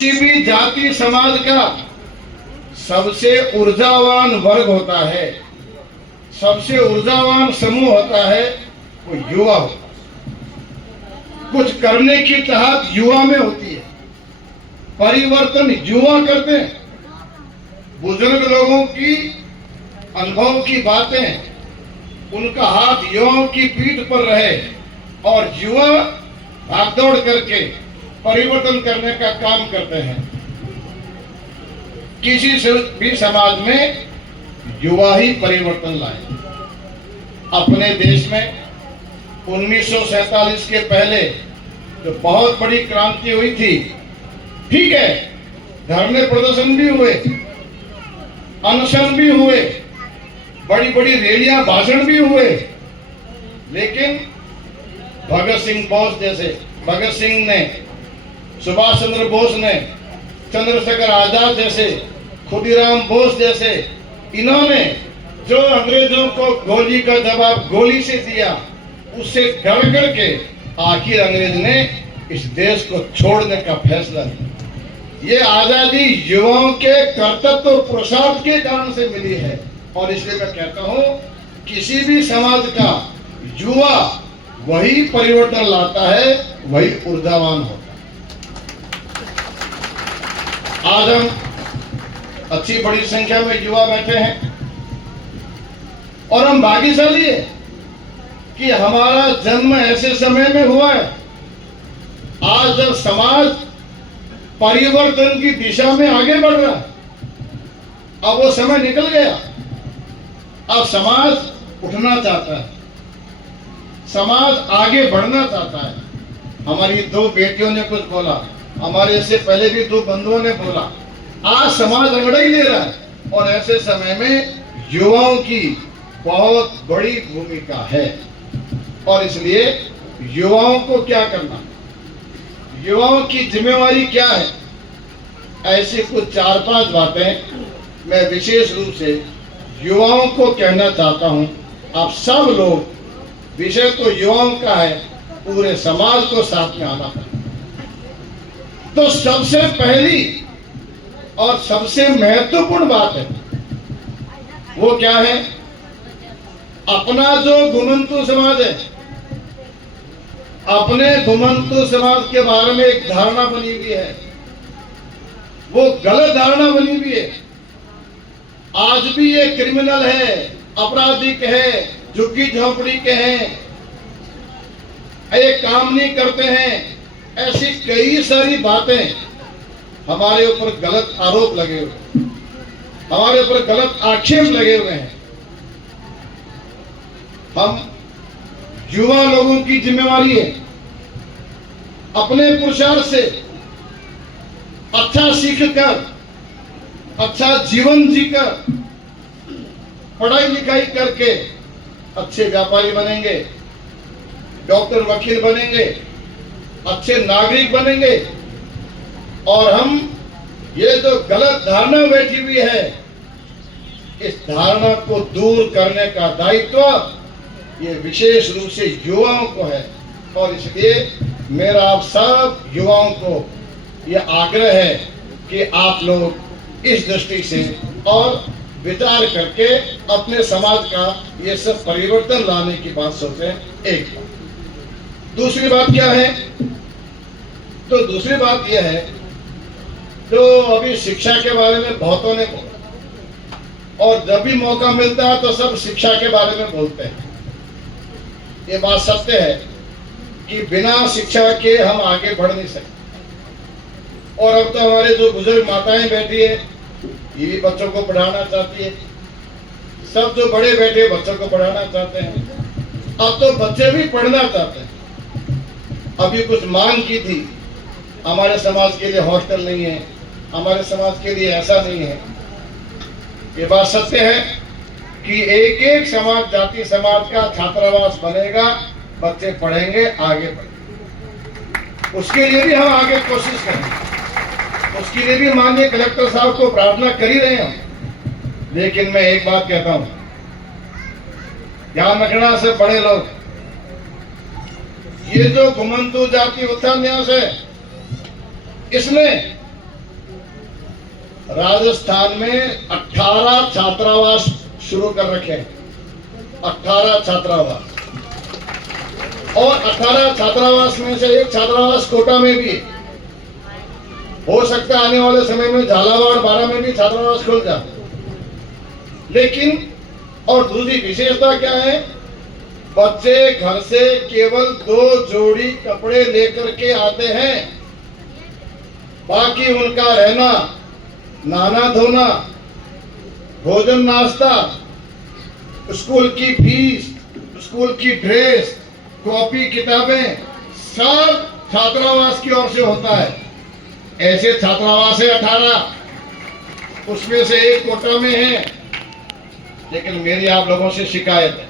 किसी भी जाति समाज का सबसे ऊर्जावान वर्ग होता है, सबसे ऊर्जावान समूह होता है वो युवा होता है। कुछ करने की चाहत युवा में होती है, परिवर्तन युवा करते हैं। बुजुर्ग लोगों की अनुभव की बातें, उनका हाथ युवाओं की पीठ पर रहे और युवा भागदौड़ करके परिवर्तन करने का काम करते हैं। किसी भी समाज में युवा ही परिवर्तन लाए। अपने देश में 1947 के पहले जो बहुत बड़ी क्रांति हुई थी, ठीक है, धरने प्रदर्शन भी हुए, अनशन भी हुए, बड़ी बड़ी रैलियां भाषण भी हुए, लेकिन भगत सिंह बोस जैसे भगत सिंह ने, सुभाष चंद्र बोस ने, चंद्रशेखर आजाद जैसे, खुदीराम बोस जैसे, इन्होंने जो अंग्रेजों को गोली का जवाब गोली से दिया, उससे डर करके आखिर अंग्रेज ने इस देश को छोड़ने का फैसला किया। ये आजादी युवाओं के कर्तव्य और पुरुषार्थ के कारण से मिली है। और इसलिए मैं कहता हूं, किसी भी समाज का युवा वही परिवर्तन लाता है, वही ऊर्जावान होता है। आज हम अच्छी बड़ी संख्या में युवा बैठे हैं और हम भाग्यशाली है कि हमारा जन्म ऐसे समय में हुआ है। आज जब समाज परिवर्तन की दिशा में आगे बढ़ रहा है, अब वो समय निकल गया। अब समाज उठना चाहता है, समाज आगे बढ़ना चाहता है। हमारी दो बेटियों ने कुछ बोला, हमारे से पहले भी दो बंधुओं ने बोला। आज समाज अंगड़ाई ले रहा है और ऐसे समय में युवाओं की बहुत बड़ी भूमिका है। और इसलिए युवाओं को क्या करना, युवाओं की जिम्मेवारी क्या है, ऐसी कुछ 4-5 बातें मैं विशेष रूप से युवाओं को कहना चाहता हूं। आप सब लोग, विषय तो युवाओं का है, पूरे समाज को साथ में आना है। तो सबसे पहली और सबसे महत्वपूर्ण बात है, वो क्या है? अपना जो घुमंतु समाज है, अपने घुमंतु समाज के बारे में एक धारणा बनी हुई है, वो गलत धारणा बनी हुई है। आज भी ये क्रिमिनल है, आपराधिक है, झुग्गी झोंपड़ी के हैं, ये काम नहीं करते हैं, ऐसी कई सारी बातें हमारे ऊपर गलत आरोप लगे हुए, हमारे ऊपर गलत आक्षेप लगे हुए हैं। हम युवा लोगों की जिम्मेवारी है अपने पुरुषार्थ से अच्छा सीखकर, अच्छा जीवन जीकर, पढ़ाई लिखाई करके अच्छे व्यापारी बनेंगे, डॉक्टर वकील बनेंगे, अच्छे नागरिक बनेंगे। और हम ये जो गलत धारणा बैठी हुई है, इस धारणा को दूर करने का दायित्व ये विशेष रूप से युवाओं को है। और इसलिए मेरा आप सब युवाओं को ये आग्रह है कि आप लोग इस दृष्टि से और विचार करके अपने समाज का ये सब परिवर्तन लाने की बात सोचें। एक बात। दूसरी बात क्या है? तो दूसरी बात यह है, जो अभी शिक्षा के बारे में बहुतों ने बोला, और जब भी मौका मिलता है तो सब शिक्षा के बारे में बोलते हैं। ये बात सत्य है कि बिना शिक्षा के हम आगे बढ़ नहीं सकते। और अब तो हमारे जो बुजुर्ग माताएं बैठी है, ये भी बच्चों को पढ़ाना चाहती है, सब जो बड़े बैठे बच्चों को पढ़ाना चाहते हैं। अब तो बच्चे भी पढ़ना चाहते हैं। अभी कुछ मांग की थी, हमारे समाज के लिए हॉस्टल नहीं है, हमारे समाज के लिए ऐसा नहीं है। ये बात सत्य है कि एक एक समाज, जाति समाज का छात्रावास बनेगा, बच्चे पढ़ेंगे, आगे बढ़ेंगे। उसके लिए भी हम आगे कोशिश करेंगे, उसके लिए भी माननीय कलेक्टर साहब को प्रार्थना कर ही रहे हैं। लेकिन मैं एक बात कहता हूं, ध्यान रखना से बड़े लोग, ये जो घुमंतु जाति उत्थान न्यास है, इसमें राजस्थान में 18 छात्रावास शुरू कर रखे हैं। 18 छात्रावास, और 18 छात्रावास में से एक छात्रावास कोटा में भी है। हो सकता है आने वाले समय में झालावाड़, बारा में भी छात्रावास खुल जाए। लेकिन और दूसरी विशेषता क्या है, बच्चे घर से केवल 2 जोड़ी कपड़े लेकर के आते हैं। बाकी उनका रहना, नहाना धोना, भोजन नाश्ता, स्कूल की फीस, स्कूल की ड्रेस, कॉपी किताबें सब छात्रावास की ओर से होता है। ऐसे छात्रावास है 18, उसमें से एक कोटा में है। लेकिन मेरी आप लोगों से शिकायत है,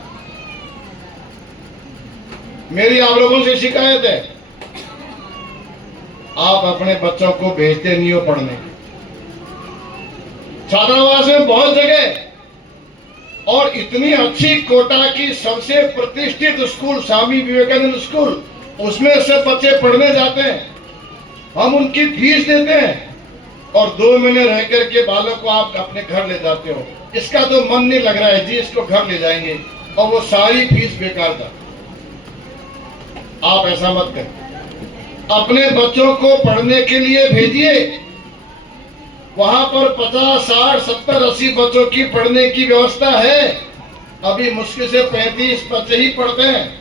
मेरी आप लोगों से शिकायत है, आप अपने बच्चों को भेजते नहीं हो पढ़ने। छात्रावास में बहुत जगह, और इतनी अच्छी कोटा की सबसे प्रतिष्ठित स्कूल स्वामी विवेकानंद स्कूल, उसमें से बच्चे पढ़ने जाते हैं। हम उनकी फीस देते हैं और 2 महीने रह करके बालक को आप अपने घर ले जाते हो। इसका तो मन नहीं लग रहा है जी, इसको घर ले जाएंगे, और वो सारी फीस बेकार था। आप ऐसा मत करें, अपने बच्चों को पढ़ने के लिए भेजिए। वहां पर 50, 60, 70, 80 बच्चों की पढ़ने की व्यवस्था है। अभी मुश्किल से 35 बच्चे ही पढ़ते हैं।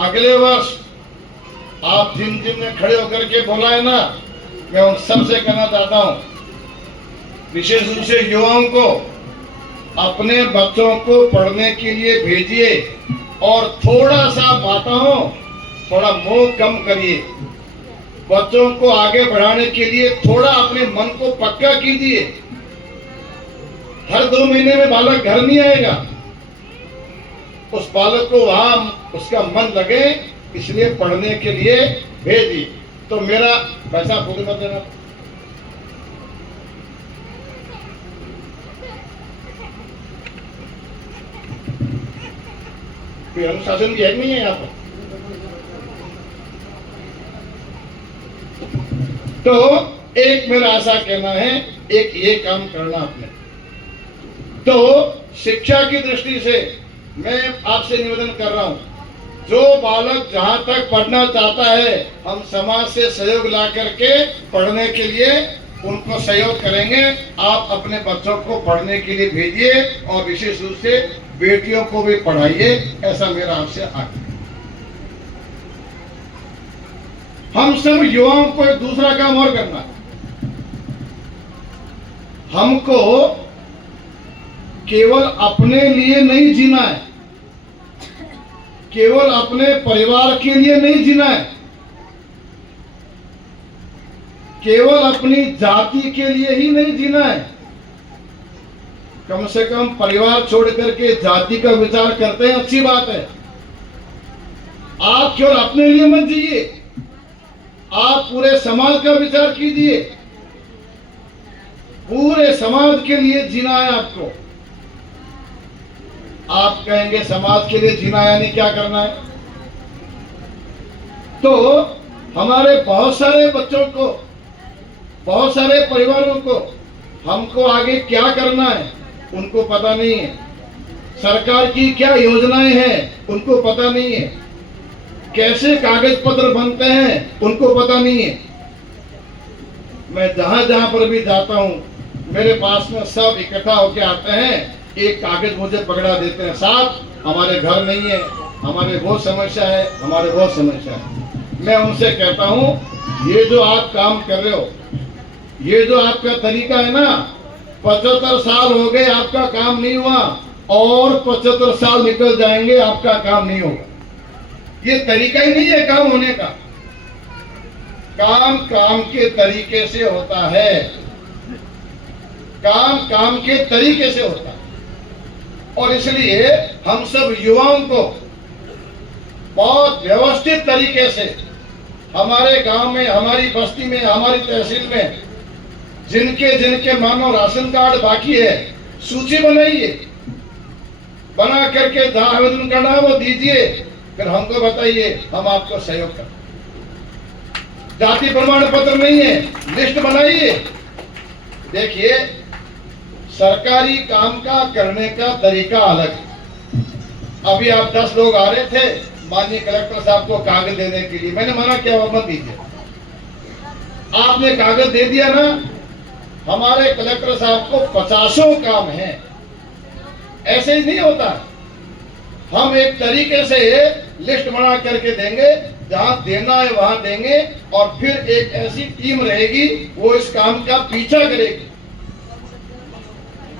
अगले वर्ष आप जिन जिन ने खड़े होकर के बोला है ना, मैं उन सब से कहना चाहता हूं, विशेष रूप से युवाओं को, अपने बच्चों को पढ़ने के लिए भेजिए और थोड़ा सा बाताओं, थोड़ा मोह कम करिए। बच्चों को आगे बढ़ाने के लिए थोड़ा अपने मन को पक्का कीजिए। हर 2 महीने में बालक घर नहीं आएगा, उस बालक को वहां उसका मन लगे, इसलिए पढ़ने के लिए भेजिए। तो मेरा पैसा खुद मत देना। कोई अनुशासन की है नहीं है यहाँ पर। तो एक मेरा ऐसा कहना है, एक ये काम करना आपने। तो शिक्षा की दृष्टि से मैं आपसे निवेदन कर रहा हूं, जो बालक जहां तक पढ़ना चाहता है, हम समाज से सहयोग ला करके पढ़ने के लिए उनको सहयोग करेंगे। आप अपने बच्चों को पढ़ने के लिए भेजिए और विशेष रूप से बेटियों को भी पढ़ाइए, ऐसा मेरा आपसे आग्रह। हम सब युवाओं को एक दूसरा काम और करना है। हमको केवल अपने लिए नहीं जीना है, केवल अपने परिवार के लिए नहीं जीना है, केवल अपनी जाति के लिए ही नहीं जीना है। कम से कम परिवार छोड़ करके जाति का विचार करते हैं, अच्छी बात है। आप केवल अपने लिए मत जिए, आप पूरे समाज का विचार कीजिए। पूरे समाज के लिए जीना है आपको। आप कहेंगे समाज के लिए जीना यानी क्या करना है? तो हमारे बहुत सारे बच्चों को, बहुत सारे परिवारों को, हमको आगे क्या करना है उनको पता नहीं है। सरकार की क्या योजनाएं हैं उनको पता नहीं है। कैसे कागज पत्र बनते हैं उनको पता नहीं है। मैं जहां जहां पर भी जाता हूं, मेरे पास में सब इकट्ठा होके आते हैं, एक कागज मुझे पकड़ा देते हैं, साहब हमारे घर नहीं है, हमारे बहुत समस्या है, हमारे बहुत समस्या है। मैं उनसे कहता हूं, ये जो आप काम कर रहे हो, ये जो आपका तरीका है ना, 75 साल हो गए आपका काम नहीं हुआ, और 75 साल निकल जाएंगे आपका काम नहीं होगा। ये तरीका ही नहीं है काम होने का। काम काम के तरीके से होता है, काम काम के तरीके से होता है। और इसलिए हम सब युवाओं को बहुत व्यवस्थित तरीके से, हमारे गांव में, हमारी बस्ती में, हमारी तहसील में जिनके जिनके मानो राशन कार्ड बाकी है, सूची बनाइए, बना करके जहां आवेदन करना है वो दीजिए, फिर हमको बताइए, हम आपको सहयोग करें। जाति प्रमाण पत्र नहीं है, लिस्ट बनाइए, देखिए, सरकारी काम का करने का तरीका अलग है। अभी आप 10 लोग आ रहे थे माननीय कलेक्टर साहब को कागज देने के लिए, मैंने मना किया मत दीजिए। आपने कागज दे दिया ना, हमारे कलेक्टर साहब को 50 काम है। ऐसे ही नहीं होता। हम एक तरीके से लिस्ट बना करके देंगे, जहां देना है वहां देंगे, और फिर एक ऐसी टीम रहेगी वो इस काम का पीछा करेगी।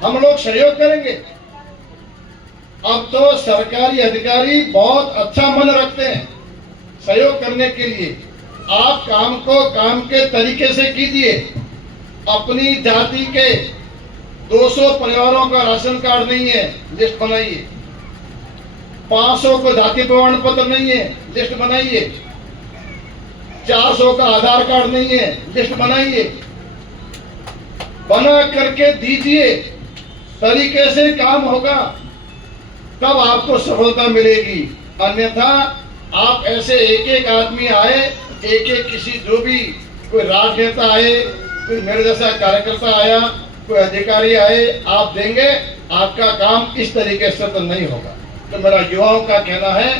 हम लोग सहयोग करेंगे। अब तो सरकारी अधिकारी बहुत अच्छा मन रखते हैं सहयोग करने के लिए। आप काम को काम के तरीके से कीजिए। अपनी जाति के 200 परिवारों का राशन कार्ड नहीं है, लिस्ट बनाइए। 500 को जाति प्रमाण पत्र नहीं है, लिस्ट बनाइए। 400 का आधार कार्ड नहीं है, लिस्ट बनाइए। बना करके दीजिए, तरीके से काम होगा, तब आपको सफलता मिलेगी। अन्यथा आप ऐसे एक एक आदमी आए, एक एक किसी जो भी कोई राजनेता आए, कोई मेरे जैसा कार्यकर्ता आया, कोई अधिकारी आए, आप देंगे, आपका काम इस तरीके से तो नहीं होगा। तो मेरा युवाओं का कहना है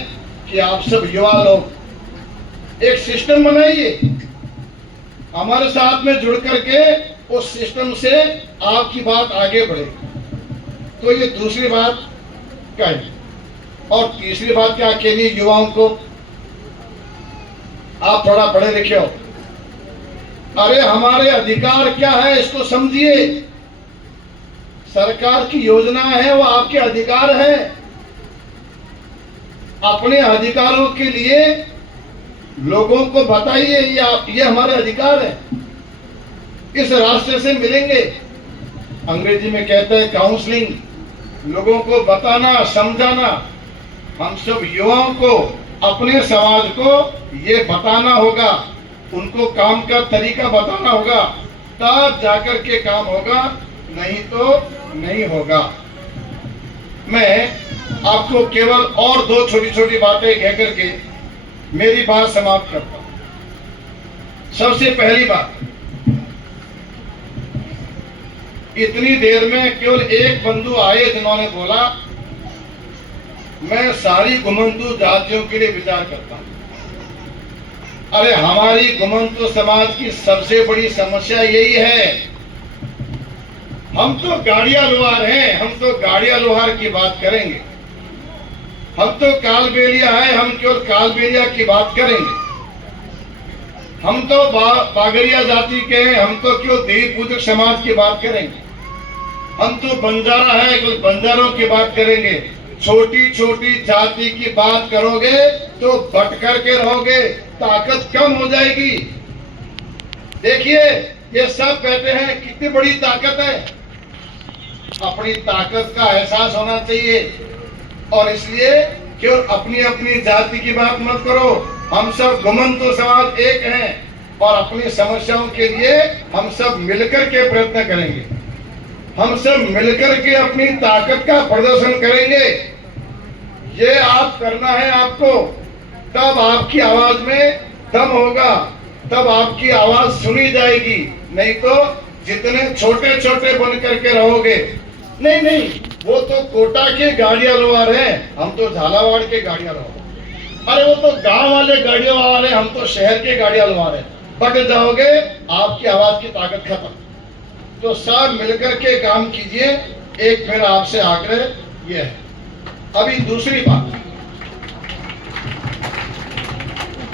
कि आप सब युवा लोग एक सिस्टम बनाइए, हमारे साथ में जुड़ करके उस सिस्टम से आपकी बात आगे बढ़ेगी। तो ये दूसरी बात कही। और तीसरी बात क्या कहनी युवाओं को, आप थोड़ा पढ़े लिखे हो, अरे हमारे अधिकार क्या है इसको समझिए। सरकार की योजना है वो आपके अधिकार है। अपने अधिकारों के लिए लोगों को बताइए, ये हमारे अधिकार है, इस रास्ते से मिलेंगे। अंग्रेजी में कहते हैं काउंसलिंग, लोगों को बताना, समझाना। हम सब युवाओं को, अपने समाज को ये बताना होगा, उनको काम का तरीका बताना होगा, तब जाकर के काम होगा, नहीं तो नहीं होगा। मैं आपको केवल और 2 छोटी छोटी बातें कह करके मेरी बात समाप्त करता हूं। सबसे पहली बात, इतनी देर में केवल एक बंधु आए जिन्होंने बोला मैं सारी घुमंतु जातियों के लिए विचार करता हूं। अरे हमारी घुमंतु समाज की सबसे बड़ी समस्या यही है, हम तो गाड़िया लोहार हैं, हम तो गाड़िया लोहार की बात करेंगे। हम तो कालबेलिया है, हम केवल कालबेलिया की बात करेंगे। हम तो बागरिया जाति के हैं, हम तो केवल देवी पूजक समाज की बात करेंगे। हम तो बंजारा है, केवल बंजारों की बात करेंगे। छोटी छोटी जाति की बात करोगे तो भटकर के रहोगे, ताकत कम हो जाएगी। देखिए, ये सब कहते हैं कितनी बड़ी ताकत है, अपनी ताकत का एहसास होना चाहिए। और इसलिए केवल अपनी अपनी जाति की बात मत करो, हम सब घुमंतु समाज एक हैं, और अपनी समस्याओं के लिए हम सब मिलकर के प्रयत्न करेंगे। हम सब मिलकर के अपनी ताकत का प्रदर्शन करेंगे। ये आप करना है आपको, तब आपकी आवाज में दम होगा, तब आपकी आवाज सुनी जाएगी। नहीं तो जितने छोटे छोटे बन करके रहोगे, नहीं नहीं वो तो कोटा के गाड़िया लोहार हैं, हम तो झालावाड़ के गाड़िया लोहार। अरे वो तो गांव वाले गाड़ियों वाले, हम तो शहर के गाड़िया लोहार हैं। बट जाओगे, आपकी आवाज की ताकत खत्म। तो सब मिलकर के काम कीजिए। एक मेरा आपसे आग्रह यह है। अभी दूसरी बात,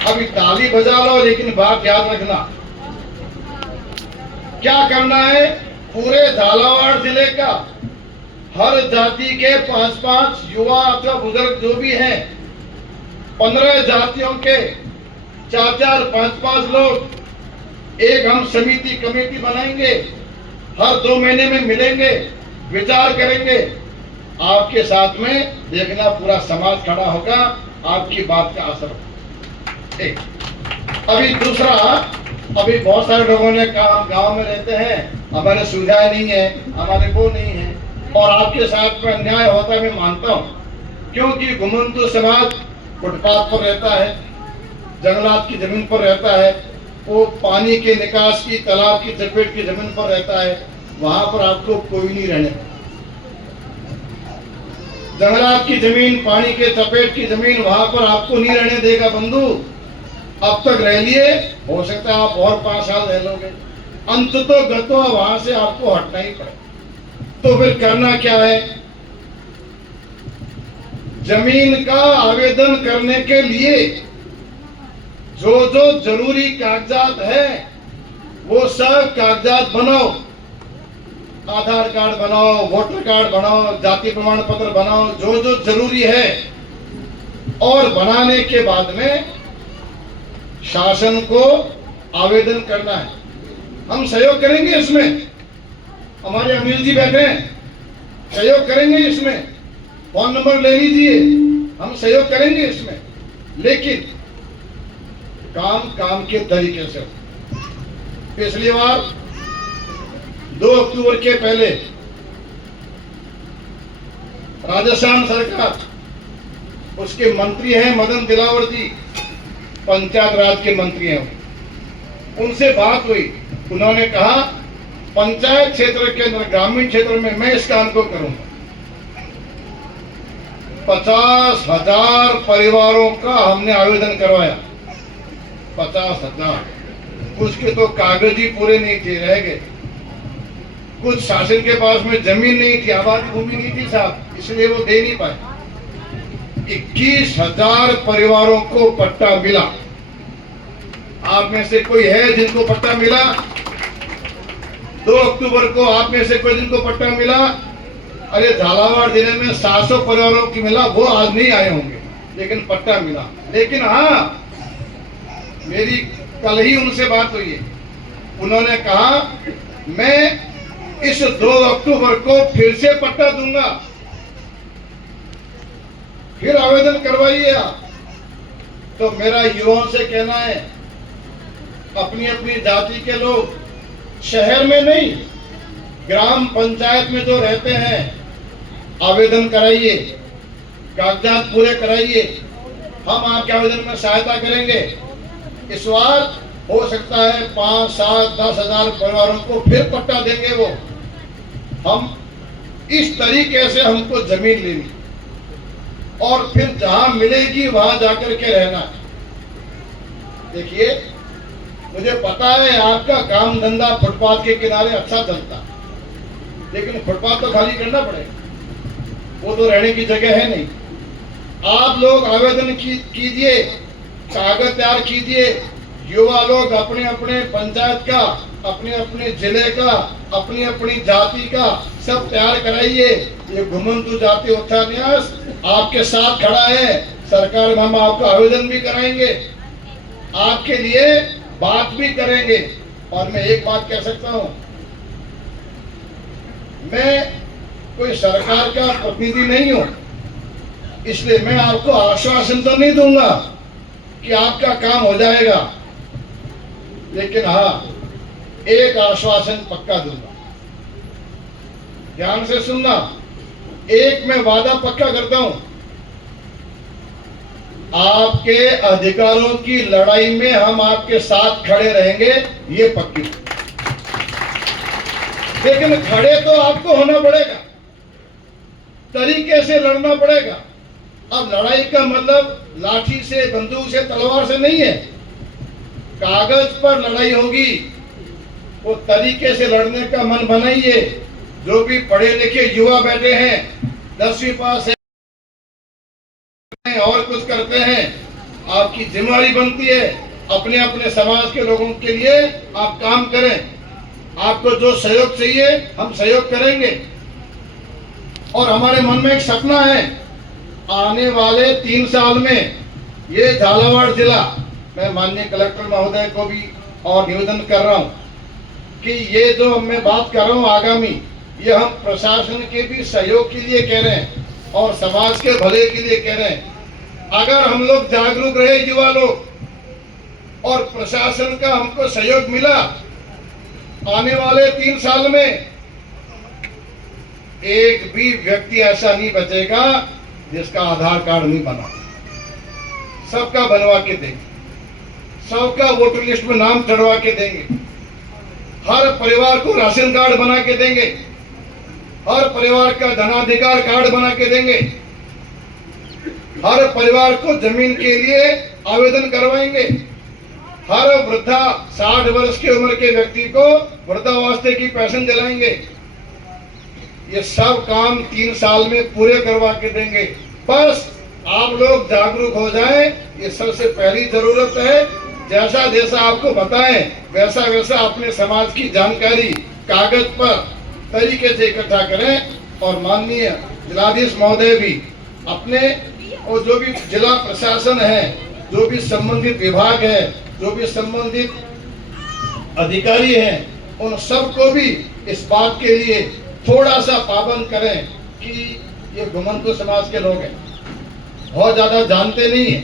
अभी ताली बजा लो, लेकिन बात याद रखना, क्या करना है, पूरे झालावाड़ जिले का हर जाति के 5-5 युवा अथवा बुजुर्ग जो भी हैं, 15 जातियों के 4-4, 5-5 लोग, एक हम समिति कमेटी बनाएंगे, हर 2 महीने में मिलेंगे, विचार करेंगे। आपके साथ में देखना पूरा समाज खड़ा होगा, आपकी बात का असर होगा। एक अभी दूसरा, अभी बहुत सारे लोगों ने कहा हम गांव में रहते हैं, हमारे सुविधाएं नहीं है, हमारे वो नहीं है, और आपके साथ में अन्याय होता है, मैं मानता हूं। क्योंकि घुमंतु समाज फुटपाथ पर रहता है, जंगलात की जमीन पर रहता है, वो पानी के निकास की, तालाब की चपेट की जमीन पर रहता है, वहां पर आपको कोई नहीं रहने देगा। जंगलात की जमीन, पानी के चपेट की जमीन, वहां पर आपको नहीं रहने देगा बंधु। अब तक रह लिए, हो सकता है आप और 5 साल रह लोगे, अंत तो गतो वहां से आपको हटना ही पड़ेगा। तो फिर करना क्या है? जमीन का आवेदन करने के लिए जो जो जरूरी कागजात है वो सब कागजात बनाओ। आधार कार्ड बनाओ, वोटर कार्ड बनाओ, जाति प्रमाण पत्र बनाओ, जो जो जरूरी है। और बनाने के बाद में शासन को आवेदन करना है। हम सहयोग करेंगे इसमें, हमारे अनिल जी बैठे हैं, सहयोग करेंगे इसमें। फोन नंबर ले लीजिए, हम सहयोग करेंगे इसमें। लेकिन काम के तरीके से। पिछली बार 2 अक्टूबर के पहले राजस्थान सरकार, उसके मंत्री हैं मदन दिलावर जी, पंचायत राज के मंत्री हैं, उनसे बात हुई। उन्होंने कहा पंचायत क्षेत्र के अंदर, ग्रामीण क्षेत्र में मैं इस काम को करूंगा। 50,000 परिवारों का हमने आवेदन करवाया। 50,000। कुछ के तो कागज ही पूरे नहीं थे, रह गए। कुछ शासन के पास में जमीन नहीं थी, आबादी भूमि नहीं थी साहब, इसलिए वो दे नहीं पाए। 21,000 परिवारों को पट्टा मिला। आप में से कोई है जिनको पट्टा मिला? 2 अक्टूबर को आप में से कोई जिनको पट्टा मिला? अरे झालावाड़ जिले में 700 परिवारों की मिला, वो आज नहीं आए होंगे, लेकिन पट्टा मिला। लेकिन हाँ, मेरी कल ही उनसे बात हुई है। उन्होंने कहा मैं इस 2 अक्टूबर को फिर से पट्टा दूंगा, फिर आवेदन करवाइए आप। तो मेरा युवाओं से कहना है, अपनी अपनी जाति के लोग शहर में नहीं, ग्राम पंचायत में जो रहते हैं, आवेदन कराइए, कागजात पूरे कराइए। हम आपके आवेदन में सहायता करेंगे। इस बार हो सकता है 5, 7, 10,000 परिवारों को फिर पट्टा देंगे। वो हम इस तरीके से हमको जमीन लेनी और फिर जहां मिलेगी वहां जाकर के रहना। देखिए, मुझे पता है आपका काम धंधा फुटपाथ के किनारे अच्छा चलता, लेकिन फुटपाथ तो खाली करना पड़ेगा, वो तो रहने की जगह है नहीं। आप लोग आवेदन कीजिए, कागज तैयार कीजिए। युवा लोग अपने अपने पंचायत का, अपने अपने जिले का, अपनी अपनी जाति का सब तैयार कराइए। ये घुमंतु जाति उत्थान न्यास आपके साथ खड़ा है। सरकार में हम आपको आवेदन भी कराएंगे, आपके लिए बात भी करेंगे। और मैं एक बात कह सकता हूं, मैं कोई सरकार का प्रतिनिधि नहीं हूं, इसलिए मैं आपको आश्वासन तो नहीं दूंगा कि आपका काम हो जाएगा, लेकिन हाँ, एक आश्वासन पक्का दूंगा। ध्यान से सुनना, एक मैं वादा पक्का करता हूं, आपके अधिकारों की लड़ाई में हम आपके साथ खड़े रहेंगे, ये पक्की। लेकिन खड़े तो आपको होना पड़ेगा, तरीके से लड़ना पड़ेगा। अब लड़ाई का मतलब लाठी से, बंदूक से, तलवार से नहीं है। कागज पर लड़ाई होगी, वो तरीके से लड़ने का मन बनाइए। जो भी पढ़े लिखे युवा बैठे हैं, 10वीं पास है और कुछ करते हैं, आपकी जिम्मेदारी बनती है अपने अपने समाज के लोगों के लिए आप काम करें। आपको जो सहयोग चाहिए हम सहयोग करेंगे। और हमारे मन में एक सपना है, आने वाले 3 साल में ये झालावाड़ जिला, मैं माननीय कलेक्टर महोदय को भी और निवेदन कर रहा हूं कि ये जो मैं बात कर रहा हूं आगामी, ये हम प्रशासन के भी सहयोग के लिए कह रहे हैं और समाज के भले के लिए कह रहे हैं। अगर हम लोग जागरूक रहे, युवा लोग, और प्रशासन का हमको सहयोग मिला, आने वाले 3 साल में एक भी व्यक्ति ऐसा नहीं बचेगा जिसका आधार कार्ड नहीं बना। सबका बनवा के देंगे, सबका वोटर लिस्ट में नाम चढ़वा के देंगे। हर परिवार को राशन कार्ड बना के देंगे, हर परिवार का धनाधिकार कार्ड बना के देंगे, हर परिवार को जमीन के लिए आवेदन करवाएंगे, हर वृद्धा 60 वर्ष की उम्र के व्यक्ति को वृद्धावस्था की पेंशन दिलाएंगे। ये सब काम 3 साल में पूरे करवा के देंगे। बस आप लोग जागरूक हो जाएं, ये सबसे पहली जरूरत है। जैसा जैसा आपको बताएं वैसा वैसा अपने समाज की जानकारी कागज पर तरीके से इकट्ठा करें। और माननीय जिलाधीश महोदय भी अपने और जो भी जिला प्रशासन है, जो भी संबंधित विभाग है, जो भी संबंधित अधिकारी हैं, उन सबको भी इस बात के लिए थोड़ा सा पाबंद करें कि ये घुमंतु समाज के लोग हैं, बहुत ज्यादा जानते नहीं है,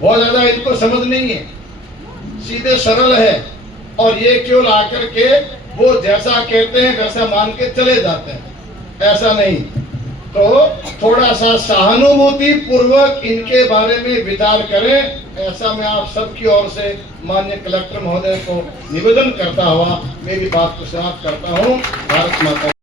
बहुत ज्यादा इनको समझ नहीं है, सीधे सरल है और ये केवल आकर के वो जैसा कहते हैं वैसा मान के चले जाते हैं। ऐसा नहीं, तो थोड़ा सा सहानुभूति पूर्वक इनके बारे में विचार करें। ऐसा मैं आप सबकी ओर से माननीय कलेक्टर महोदय को निवेदन करता हुआ मेरी बात को समाप्त करता हूँ। भारत माता